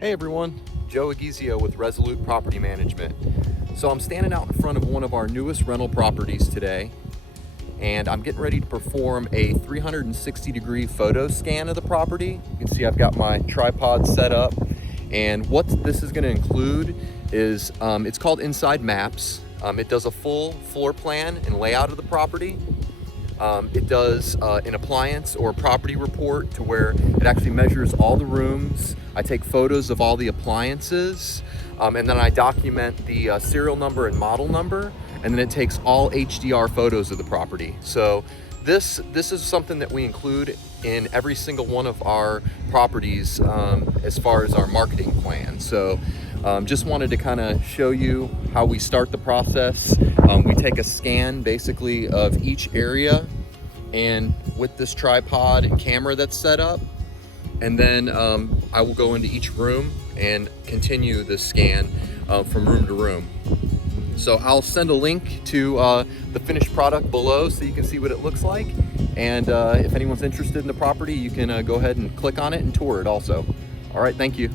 Hey everyone, Joe Agizio with Resolute Property Management. So I'm standing out in front of one of our newest rental properties today, and I'm getting ready to perform a 360-degree photo scan of the property. You can see I've got my tripod set up, and what this is going to include is, it's called Inside Maps. It does a full floor plan and layout of the property. It does an appliance or property report to where it actually measures all the rooms. I take photos of all the appliances, and then I document the serial number and model number, and then it takes all HDR photos of the property. So this is something that we include in every single one of our properties as far as our marketing plan. So just wanted to kind of show you how we start the process. We take a scan basically of each area, and with this tripod and camera that's set up, and then I will go into each room and continue the scan from room to room. So I'll send a link to the finished product below so you can see what it looks like, and if anyone's interested in the property, you can go ahead and click on it and tour it also. All right, thank you.